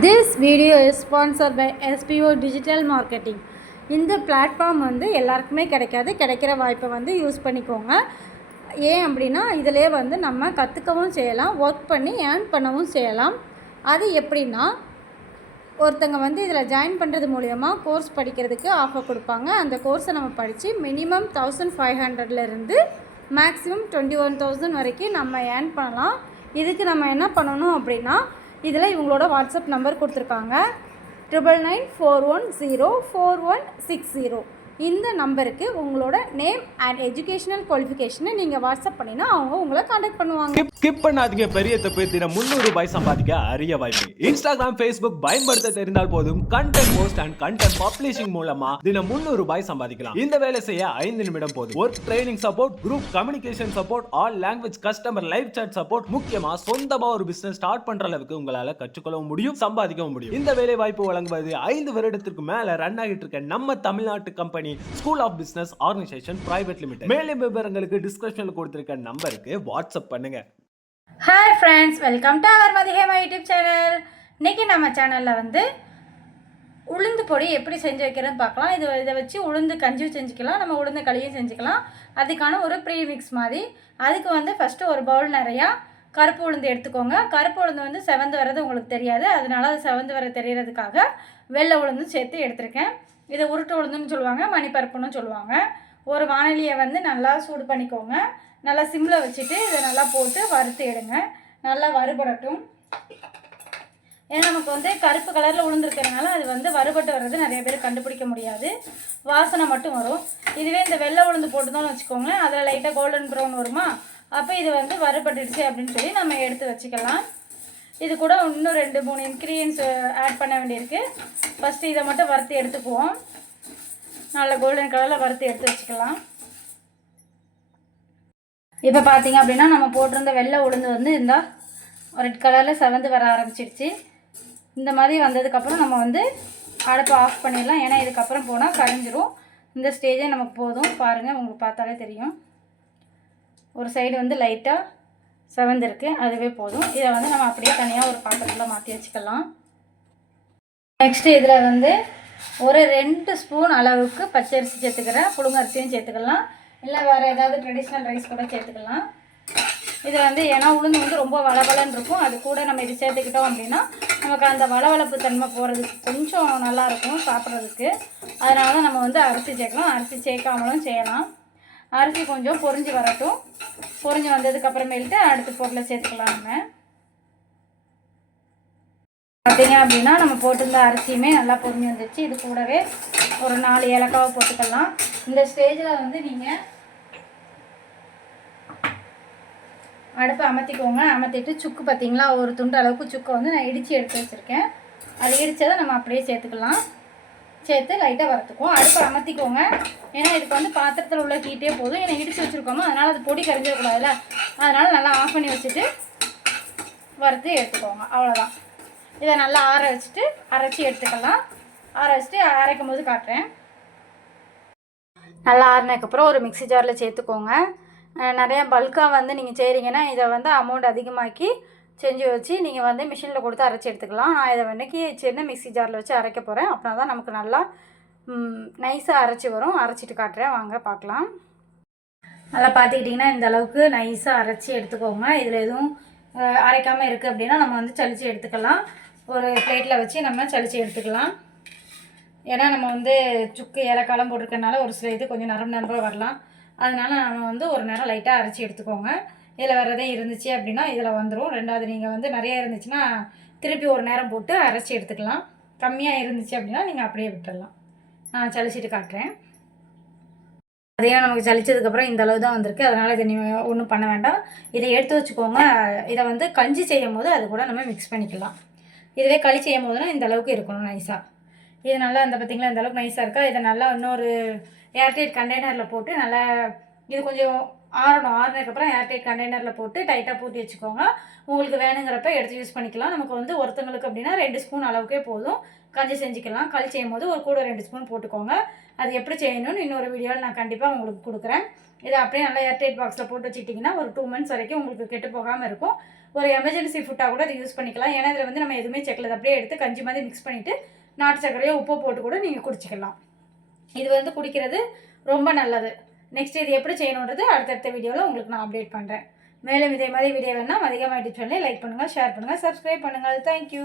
This video is sponsored by SPO Digital Marketing. இந்த platform வந்து எல்லாருக்குமே கிடைக்காது. கிடைக்கிற வாய்ப்பை வந்து யூஸ் பண்ணிக்கோங்க. ஏன் அப்படின்னா இதிலே வந்து நம்ம கற்றுக்கவும் செய்யலாம், ஒர்க் பண்ணி ஏர்ன் பண்ணவும் செய்யலாம். அது எப்படின்னா, ஒருத்தங்க வந்து இதில் ஜாயின் பண்ணுறது மூலயமா கோர்ஸ் படிக்கிறதுக்கு ஆஃபர் கொடுப்பாங்க. அந்த கோர்ஸை நம்ம படித்து மினிமம் 1500லேருந்து மேக்ஸிமம் 21,000 வரைக்கும் நம்ம ஏர்ன் பண்ணலாம். இதுக்கு நம்ம என்ன பண்ணணும் அப்படின்னா, இதில் இவங்களோட வாட்ஸ்அப் நம்பர் கொடுத்துருக்காங்க 9994104160. இந்த நம்பருக்கு உங்களோட நேம் அண்ட் எஜுகேஷனல் குவாலிஃபிகேஷனை நீங்கள் வாட்ஸ்அப் பண்ணினா அவங்க உங்களை காண்டாக்ட் பண்ணுவாங்க. ஸ்கிப் பண்ணாதீங்க. பெரிய தப்பு. தினம் 300 ரூபாய் சம்பாதிக்க அரிய வாய்ப்பு. இன்ஸ்டாகிராம், ஃபேஸ்புக் பயன்படுத்த தெரிந்தால் போதும். Content post and content publishing மூலமா தினம் 300 ரூபாய் சம்பாதிக்கலாம். இந்த வேலை செய்ய 5 நிமிடம் போதும். Work training support, group communication support, all language customer live chat support, முக்கியமா சொந்தமா ஒரு பிசினஸ் ஸ்டார்ட் பண்ற அளவுக்கு உங்களால கற்றுக்கொள்ளவும் முடியும், சம்பாதிக்கவும் முடியும். இந்த வேலை வாய்ப்பு வழங்குவது 5 வருடத்திற்கு மேல ரன் ஆகிட்டு இருக்க நம்ம தமிழ்நாட்டு company school of business organisation private limited. மேலும் விவரங்களுக்கு டிஸ்கிரிப்ஷன்ல கொடுத்திருக்க நம்பருக்கு வாட்ஸ்அப் பண்ணுங்க. Hi friends, welcome to our Mathihema YouTube channel. இன்றைக்கி நம்ம சேனலில் வந்து உளுந்து பொடி எப்படி செஞ்சு வைக்கிறதுன்னு பார்க்கலாம். இதை வச்சு உளுந்து கஞ்சியும் செஞ்சுக்கலாம், நம்ம உளுந்து களியும் செஞ்சுக்கலாம். அதுக்கான ஒரு ப்ரீ மிக்ஸ் மாதிரி. அதுக்கு வந்து ஃபஸ்ட்டு ஒரு பவுல் நிறையா கருப்பு உளுந்து எடுத்துக்கோங்க. கருப்பு உளுந்து வந்து செவந்து வர்றது உங்களுக்கு தெரியாது, அதனால அது செவந்து வர தெரியறதுக்காக வெள்ளை உளுந்து சேர்த்து எடுத்திருக்கேன். இதை உருட்டு உளுந்துன்னு சொல்லுவாங்க, மணிப்பருப்புன்னு சொல்லுவாங்க. ஒரு வானலியை வந்து நல்லா சூடு பண்ணிக்கோங்க. நல்லா சிம்மில் வச்சுட்டு இதை நல்லா போட்டு வறுத்து எடுங்க. நல்லா வறுபடட்டும். ஏன்னா நமக்கு வந்து கருப்பு கலரில் உளுந்துருக்கிறதுனால அது வந்து வறுபட்டு வர்றது நிறைய பேர் கண்டுபிடிக்க முடியாது, வாசனை மட்டும் வரும். இதுவே இந்த வெள்ளை உளுந்து போட்டுதான் வச்சுக்கோங்களேன், அதில் லைட்டாக கோல்டன் ப்ரௌன் வருமா, அப்போ இது வந்து வறுபட்டுடுச்சு அப்படின்னு சொல்லி நம்ம எடுத்து வச்சுக்கலாம். இது கூட இன்னும் 2-3 இன்க்ரீடியன்ஸ் ஆட் பண்ண வேண்டியிருக்கு. ஃபஸ்ட்டு இதை மட்டும் வறுத்து எடுத்துக்குவோம். நல்ல கோல்டன் கலரில் வறுத்து எடுத்து வச்சுக்கலாம். இப்போ பார்த்தீங்க அப்படின்னா நம்ம போட்டிருந்த வெள்ளை உளுந்து வந்து இந்த ரெட் கலரில் செவந்து வர ஆரம்பிச்சிடுச்சு. இந்த மாதிரி வந்ததுக்கப்புறம் நம்ம வந்து அடுப்பை ஆஃப் பண்ணிடலாம். ஏன்னா இதுக்கப்புறம் போனால் கரைஞ்சிரும். இந்த ஸ்டேஜே நமக்கு போதும். பாருங்கள், உங்களுக்கு பார்த்தாலே தெரியும். ஒரு சைடு வந்து லைட்டாக செவந்திருக்கு, அதுவே போதும். இதை வந்து நம்ம அப்படியே தனியாக ஒரு பாத்திரத்தில் மாற்றி வச்சுக்கலாம். நெக்ஸ்ட்டு இதில் வந்து ஒரு 2 ஸ்பூன் அளவுக்கு பச்சரிசி சேர்த்துக்கிறேன். புழுங்கரிசியும் சேர்த்துக்கலாம், இல்லை வேறு ஏதாவது ட்ரெடிஷ்னல் ரைஸ் கூட சேர்த்துக்கலாம். இது வந்து ஏன்னா உளுந்து வந்து ரொம்ப வளவலன்னு இருக்கும், அது கூட நம்ம இது சேர்த்துக்கிட்டோம் அப்படின்னா நமக்கு அந்த வளவளப்பு தன்மை போகிறதுக்கு கொஞ்சம் நல்லாயிருக்கும் சாப்பிட்றதுக்கு. அதனால தான் நம்ம வந்து அரிசி சேர்க்கலாம். அரிசி சேர்க்காமலும் செய்யலாம். அரிசி கொஞ்சம் பொரிஞ்சு வரட்டும். பொரிஞ்சு வந்ததுக்கப்புறமேல்ட்டு அடுத்த பொருளை சேர்த்துக்கலாம். நம்ம பார்த்தீங்க அப்படின்னா நம்ம போட்டிருந்த அரிசியுமே நல்லா பொரிஞ்சு வந்துடுச்சு. இது கூடவே ஒரு 4 ஏலக்காவை போட்டுக்கலாம். இந்த ஸ்டேஜில் வந்து நீங்கள் அடுப்பை அமர்த்திக்கோங்க. அமர்த்திட்டு சுக்கு பார்த்தீங்களா, ஒரு துண்டு அளவுக்கு சுக்கை வந்து நான் இடித்து எடுத்து வச்சுருக்கேன். அது இடித்ததை நம்ம அப்படியே சேர்த்துக்கலாம். சேர்த்து லைட்டாக வறுத்துக்குவோம். அடுப்பை அமர்த்திக்கோங்க. ஏன்னா இதுக்கு வந்து பாத்திரத்தில் உள்ள ஹீட்டே போதும். ஏன்னா இடித்து வச்சுருக்கோமோ, அதனால் அது பொடி கரைஞ்சிடக்கூடாதுல்ல, அதனால் நல்லா ஆஃப் பண்ணி வச்சுட்டு வறுத்து எடுத்துக்கோங்க. அவ்வளோதான். இதை நல்லா ஆற வச்சுட்டு அரைச்சி எடுத்துக்கலாம். ஆற வச்சுட்டு அரைக்கும் போது காட்டுறேன். நல்லா ஆறினதுக்கப்புறம் ஒரு மிக்ஸி ஜாரில் சேர்த்துக்கோங்க. நிறையா பல்காக வந்து நீங்கள் செய்கிறீங்கன்னா இதை வந்து அமௌண்ட் அதிகமாக்கி செஞ்சு வச்சு நீங்கள் வந்து மிஷினில் கொடுத்து அரைச்சி எடுத்துக்கலாம். நான் இதை வந்து சின்ன மிக்ஸி ஜாரில் வச்சு அரைக்க போகிறேன். அப்படின்னா தான் நமக்கு நல்லா நைஸாக அரைச்சி வரும். அரைச்சிட்டு காட்டுறேன், வாங்க பார்க்கலாம். நல்லா பார்த்துக்கிட்டிங்கன்னா இந்த அளவுக்கு நைஸாக அரைச்சி எடுத்துக்கோங்க. இதில் எதுவும் அரைக்காமல் இருக்குது அப்படின்னா நம்ம வந்து சளிச்சு எடுத்துக்கலாம். ஒரு பிளேட்டில் வச்சு நம்ம சளிச்சு எடுத்துக்கலாம். ஏன்னா நம்ம வந்து சுக்கு ஏலக்காலம் போட்டிருக்கனால ஒரு சில இது கொஞ்சம் நரம்பு வரலாம். அதனால் நம்ம வந்து ஒரு நேரம் லைட்டாக அரைச்சி எடுத்துக்கோங்க. இதில் வேறு எதாவது இருந்துச்சு அப்படின்னா இதில் வந்துடும். ரெண்டாவது நீங்கள் வந்து நிறையா இருந்துச்சுன்னா திருப்பி ஒரு நேரம் போட்டு அரைச்சி எடுத்துக்கலாம். கம்மியாக இருந்துச்சு அப்படின்னா நீங்கள் அப்படியே விட்டுடலாம். நான் சளிச்சிட்டு காட்டுறேன். அதே நமக்கு சளிச்சதுக்கப்புறம் இந்த அளவு தான் வந்திருக்கு. அதனால் இதை நீங்கள் ஒன்றும் பண்ண வேண்டாம். இதை எடுத்து வச்சுக்கோங்க. இதை வந்து கஞ்சி செய்யும் போது அது கூட நம்ம மிக்ஸ் பண்ணிக்கலாம். இதுவே களி செய்யும் போதுனா இந்த அளவுக்கு இருக்கணும் நைஸாக. இது நல்லா இந்த பார்த்திங்களா இந்த அளவுக்கு நைஸாக இருக்கா. இதை நல்லா இன்னொரு ஏர்டைட் கண்டெய்னரில் போட்டு நல்லா இது கொஞ்சம் ஆறணும். ஆறுனதுக்கப்புறம் ஏர்டைட் கண்டெய்னரில் போட்டு டைட்டாக பூட்டி வச்சுக்கோங்க. உங்களுக்கு வேணுங்கிறப்ப எடுத்து யூஸ் பண்ணிக்கலாம். நமக்கு வந்து ஒருத்தங்களுக்கு அப்படின்னா 2 ஸ்பூன் அளவுக்கே போதும். கஞ்சி செஞ்சுக்கலாம். களி செய்யும் போது ஒரு கூட 2 ஸ்பூன் போட்டுக்கோங்க. அது எப்படி செய்யணும்னு இன்னொரு வீடியோவில் நான் கண்டிப்பாக உங்களுக்கு கொடுக்குறேன். இதை அப்படியே நல்லா ஏர்டைட் பாக்ஸில் போட்டு வச்சுக்கிட்டிங்கன்னா ஒரு 2 months வரைக்கும் உங்களுக்கு கெட்டு போகாமல் இருக்கும். ஒரு எமர்ஜென்சி ஃபுட்டாக கூட அதை யூஸ் பண்ணிக்கலாம். ஏன்னா இதில் வந்து நம்ம எதுவுமே சேர்க்கல, அப்படியே எடுத்து கஞ்சி மாதிரி மிக்ஸ் பண்ணிவிட்டு நாட்டு சர்க்கரையோ உப்போ போட்டு கூட நீங்கள் குடிச்சிக்கலாம். இது வந்து குடிக்கிறது ரொம்ப நல்லது. நெக்ஸ்ட் இது எப்படி செய்யணுன்றது அடுத்தடுத்த வீடியோவில் உங்களுக்கு நான் அப்டேட் பண்ணுறேன். மேலும் இதே மாதிரி வீடியோ வேணால் அதிகமாக டிப்ஸ் பண்ணி லைக் பண்ணுங்கள், ஷேர் பண்ணுங்கள், சப்ஸ்கிரைப் பண்ணுங்கள். தேங்க்யூ.